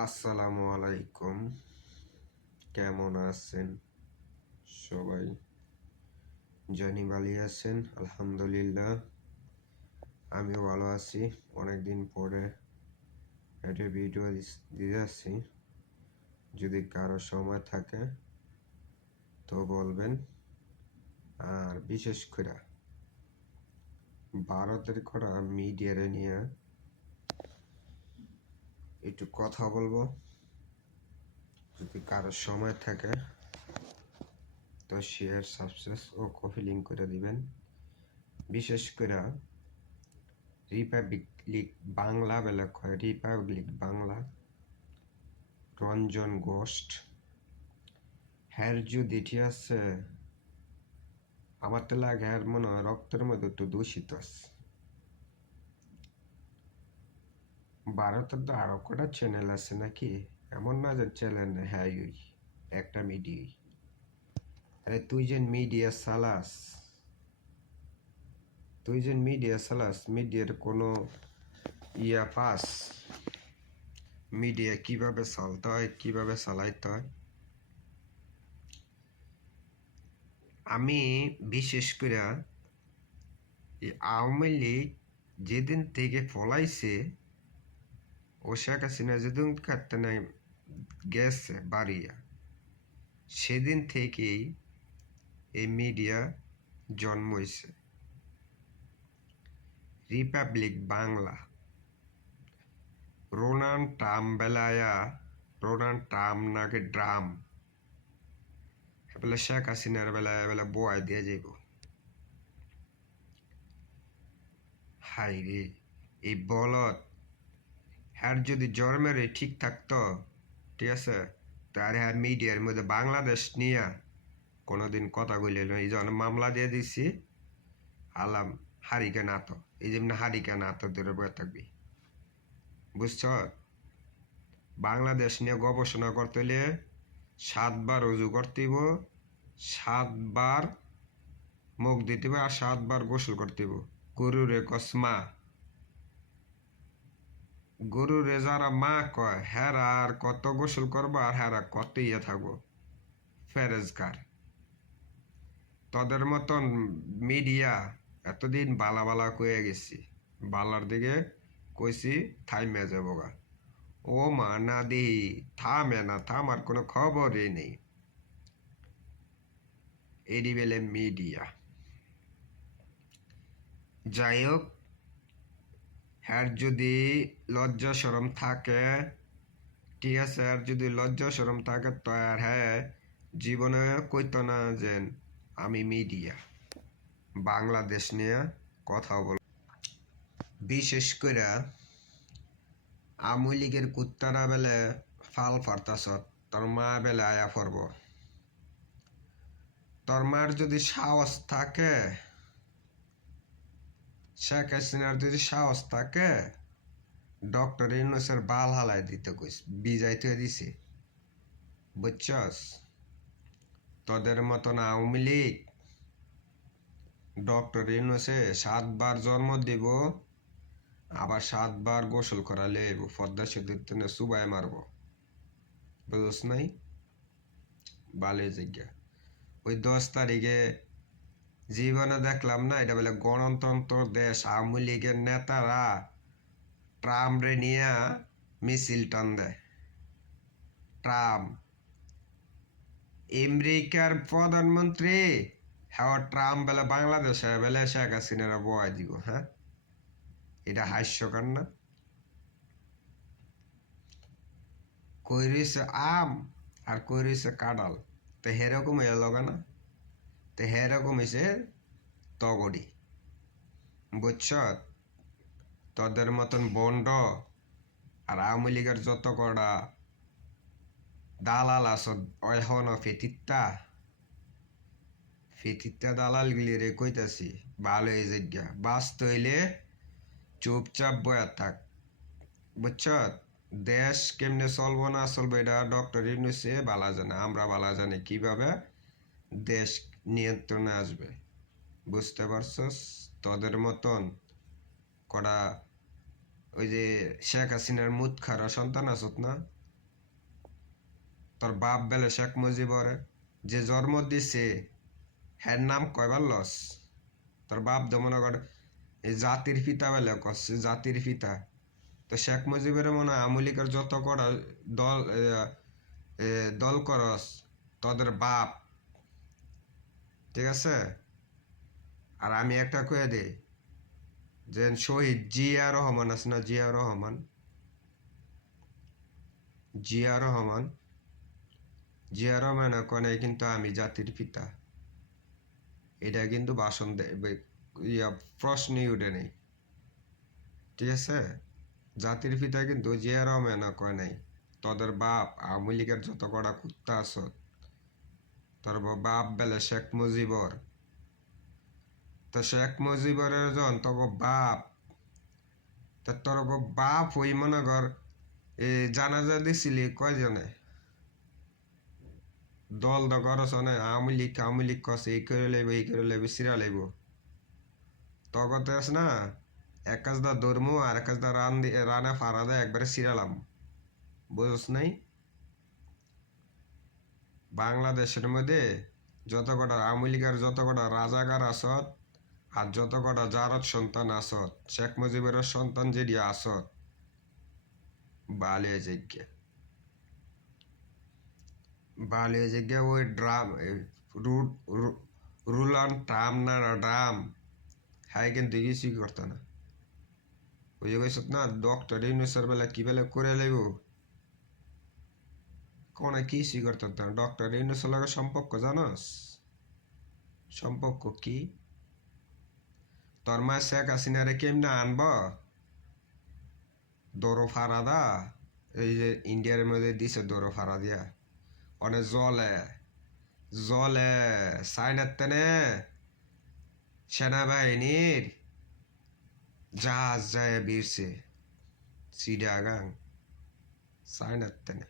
আসসালামু আলাইকুম। কেমন আছেন সবাই? জানি ভালো আছেন, আলহামদুলিল্লাহ। আমিও ভালো আছি। অনেকদিন পরে একটা ভিডিও দিয়ে যাচ্ছি। যদি কারো সময় থাকে তো বলবেন। আর বিশেষ করে ভারতের করা মিডিয়ারে নিয়ে একটু কথা বলবো। যদি কারো সময় থাকে তো শেয়ার, সাবস্ক্রাইব ও কপি লিঙ্ক করে দিবেন। বিশেষ করে রিপাবলিক বাংলা বেলা কয় রিপাবলিক বাংলা রঞ্জন গোষ্ঠ হ্যার যদি ঠিক আছে, আমার তো লাগে হ্যার মনে হয় রক্তের মধ্যে একটু দূষিত আছে। ভারতের তো আরো কটা চ্যানেল আছে নাকি, এমন না যে চ্যানেল না, হ্যাঁ ওই একটা মিডিয়াই। আরে তুই যে মিডিয়া চালাস মিডিয়ার কোনো পাস, মিডিয়া কিভাবে চালতে হয়, কিভাবে চালাইতে হয়। আমি বিশেষ করে আওয়ামী লীগ যেদিন থেকে পলাইছে, ও শেখ হাসিনা যেদিন কাটতে নাই গেছে বাড়িয়া, সেদিন থেকেই এই মিডিয়া জন্ম হয়েছে। Republic Bangla Ronald Trump বেলায়া, Ronald Trump নাকি ড্রাম বলে শেখ হাসিনার বেলায় বেলা বয় দিয়ে যাইব। হাই রে, এই বলত হ্যার যদি জন্মের ঠিক থাকতো, ঠিক আছে, তার হ্যার মিডিয়ার মধ্যে বাংলাদেশ নিয়ে কোনোদিন কথা বলল না। এই জন্য মামলা দিয়ে দিছি। আলাম হারিকে না তো, এই যেমন হারিকে না তো দূরে বয়ে থাকবি, বুঝছ? বাংলাদেশ নিয়ে গবেষণা করতে হলে 7 বার উজু করতেইব, 7 বার মুখ দিতে আর 7 বার গোসল করতেইব। গরুরে কসমা, গরুরে যারা মা কয় হেরা আর কত গোসল করবো আর হেরা কত ইয়ে থাকবো ফেরেজগার। তোদের মতন মিডিয়া এতদিন বালা বালা কয়ে গেছি, বালার দিকে কইছি থাইমে যাবো গা। ও মা না দি থামে না, থামার কোনো খবরই নেই। এডি বেলে মিডিয়া। যাই হোক, হ্যার যদি লজ্জা শরম থাকে, ঠিক আছে, আর যদি লজ্জা শরম থাকে তো আর হ্যাঁ জীবনে কইতো না যে আমি মিডিয়া বাংলাদেশ নিয়ে কথা বল। বিশেষ করে আওয়ামী লীগের কুত্তারা বেলে ফাল ফারতাস, তোর মা বেলে আয়া পড়ব। তোর মার যদি সাহস থাকে, শেখ হাসিনার যদি সাহস থাকে, ডক্টর ইউনূসের বাল হালাই দিতে কইস, বিজাইতে দিছে, বুঝছস? তোদের মতন আওয়ামী লীগ ডক্টর ইউনূসে 7 বার জন্ম দিব, আবার 7 বার গোসল করালে পদ্মা সেতুর তেনে সুবাই মারব, বুঝছ নাই? বালে জিজ্ঞা ওই 10 তারিখে জীবনে দেখলাম না, এটা বলে গণতন্ত্র দেশ, আওয়ামী লীগের নেতারা ট্রাম্প রে নিয়ে মিছিল টান দেয়। ট্রাম্প আমেরিকার প্রধানমন্ত্রী, হ্যাঁ ট্রাম্প বেলা বাংলাদেশে বেলে শেখ হাসিনারা বয় দিব। হ্যাঁ, এটা হাস্যকর না? কই রয়েছে আম আর কই রয়েছে কাঁঠাল, তো সেরকম হয়ে লগা না, তো সেরকম হয়েছে তগড়ি, বুঝছ? তোদের মতন বন্ড আর আওয়ামী লীগের যত কটা দালাল আসত এখনো ফেতিত্তা দালাল গিলি রে কইতাছি, ভালো এই জায়গা বাঁচত হইলে চুপচাপ বয়া থাক, বুঝছ? দেশ কেমনে চলবো না চলবো এটা ডক্টর ইউনূসে বালা জানে, আমরা বালা জানি কিভাবে দেশ নিয়ন্ত্রণে আসবে, বুঝতে পারছস? তোদের মতন কটা ওই যে শেখ হাসিনার মুখ খারা সন্তান আসত না, তোর বাপ বেলে শেখ মুজিবর যে জন্ম দিছে হ্যার নাম কয়বার লস তোর বাপ তো মনে কর এই জাতির পিতা বেলে করছে জাতির পিতা তো শেখ মুজিবের মনে হয় আমলিকের যত করা দল দল করস তোদের বাপ ঠিক আছে আর আমি একটা কয়ে দিই যে শহীদ জিয়া রহমান আছে না জিয়া রহমান জিয়া রহমান জিয়া রহমান কনে কিন্তু আমি জাতির পিতা এটা কিন্তু ভাষণ ইয়া প্রশ্নই উঠে নেই ঠিক আছে জাতির পিতা কিন্তু জিয়া রহমান কয় নাই তোদের বাপ আওয়ামী লীগের যত কটা কুত্তা আস তোর বাপ বেলে শেখ মুজিবর তো শেখ মুজিবরের জন তোর বাপ তা তোর বাপ ওই মনে কর জানাজা দিছিলি কয়জনে দল দ করছ না আওয়ামী লীগ কছে এই করে লেবে সিরা লেব তগতে আস না এক কাজ দা ধর্মু আর এক কাজ দা রানে ফাড়া দেয় একবারে সিরালাম বুঝছ নাই বাংলাদেশের মধ্যে যত কটা আওয়ামী লীগের যত কটা রাজাকার আসত আর যত কটা জারদ সন্তান আসত শেখ মুজিবের সন্তান যেটি আসত বালিয়া যজ্ঞে বালিয়া যজ্ঞে ওই ড্রাম রুলান ট্রাম না ড্রাম হ্যাঁ কিন্তু কিছুই করতো না ওই যে কইসত না ডক্টর ইউনুসের বেলা কি বেলা করে লাইব কোন কিছুই করতো না ডক্টর ইউনুসের লগে সম্পর্ক জানস সম্পর্ক কি তোর মা শেখ হাসিনারে কেমনে আনব দৌড়ো ফাড়া দা এই যে ইন্ডিয়ার মধ্যে দিছে দৌড়ো ফাড়া দিয়া অনেক জলে জলে সাইনার তেনে সেনাবাহিনীর জাহাজ যায় বীরছে চিড়াগাং সাইনার তেনে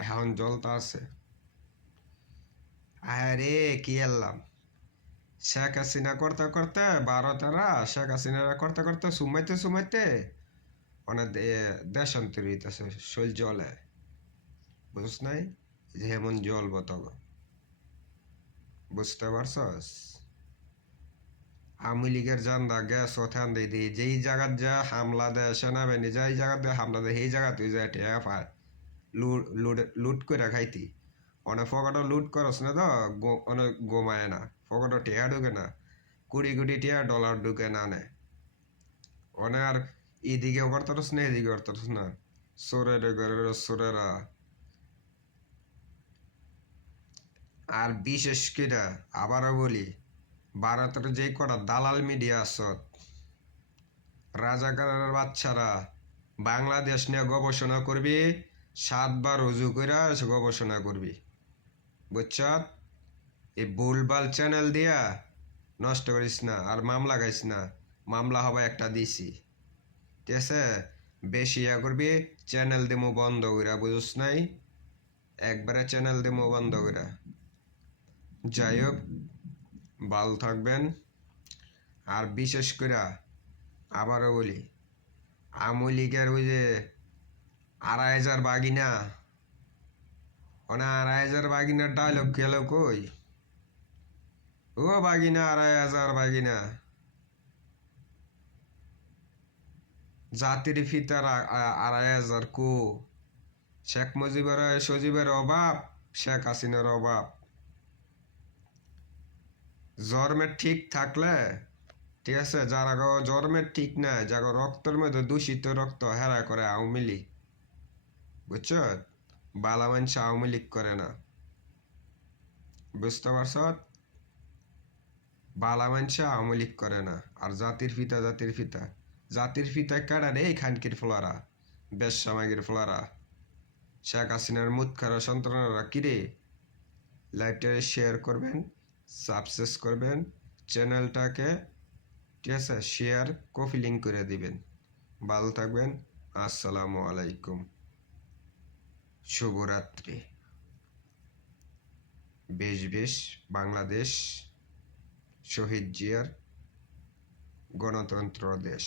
এখন জলতা আছে আরে কি এলাম শেখ হাসিনা করতে করতে ভারতেরা শেখ হাসিনারা করতে করতে সুমাইতে অনেক দেশান্তর হইতেছে শৈল জলে বুঝছ নাই যেমন জল বতগ বুঝতে পারছস আওয়ামী লীগের জান্দা গ্যাস ওথান দিয়ে দিই যেই জায়গাত যা হামলা দেয় সেনাবাহিনী যেই জায়গাত দেয় হামলা দেয় সেই জায়গাত তুই যায় টেয়া পায় লুট করে খাইতি অনেক ফকটও লুট করস না তো অনেক গোমায় না ফকটও টেয়া ঢুকে না কোটি টিয়া ডলার ঢুকে না নে অনেক আর এদিকেও করতারস না এদিকে করতারস না সোরেরা আর বিশেষ করে আবারও বলি ভারতের যে কটা দালাল মিডিয়া আসত রাজাকারের বাচ্চারা বাংলাদেশ নিয়ে গবেষণা করবি 7 বার উজু করে গবেষণা করবি বুঝছ এই ভুলভাল চ্যানেল দিয়া নষ্ট করিস না আর মামলা গাইস না মামলা হবে একটা দিছি ঠিক আছে বেশি ইয়া করবি চ্যানেল দেমো বন্ধ কইরা বুঝছ নাই একবারে চ্যানেল দেমো বন্ধ কইরা যাই হোক ভালো থাকবেন আর বিশেষ করে আবারও বলি আওয়ামী লীগের ওই যে 2,500 বাগিনা ওনা 2,500 বাগিনার ডায়লগ গেল কই ও বাগিনা 2,500 বাগিনা জাতির ফিতার 2,500 কো শেখ মুজিবের সজীবের অভাব শেখ হাসিনার অভাব জন্মের ঠিক থাকলে ঠিক আছে যারা জন্মের ঠিক না যারা রক্তের মধ্যে দূষিত রক্ত হেরা করে আওয়ামী লীগ বুঝছ বালা মানুষ আওয়ামী লীগ করে না বুঝতে পারছ বালা মানুষ আওয়ামী লীগ করে না আর জাতির পিতা কাটা রে খানকির ফোলারা বেশামাগির ফোলারা শেখ হাসিনার মুখ খারা সন্তানরা কিরে লাইভটা শেয়ার করবেন সাবস্ক্রাইব করবেন চ্যানেলটাকে ঠিক আছে শেয়ার কপি লিঙ্ক করে দিবেন ভালো থাকবেন আসসালামু আলাইকুম শুভরাত্রি বেশ বাংলাদেশ শহীদ জিয়ার গণতন্ত্র দেশ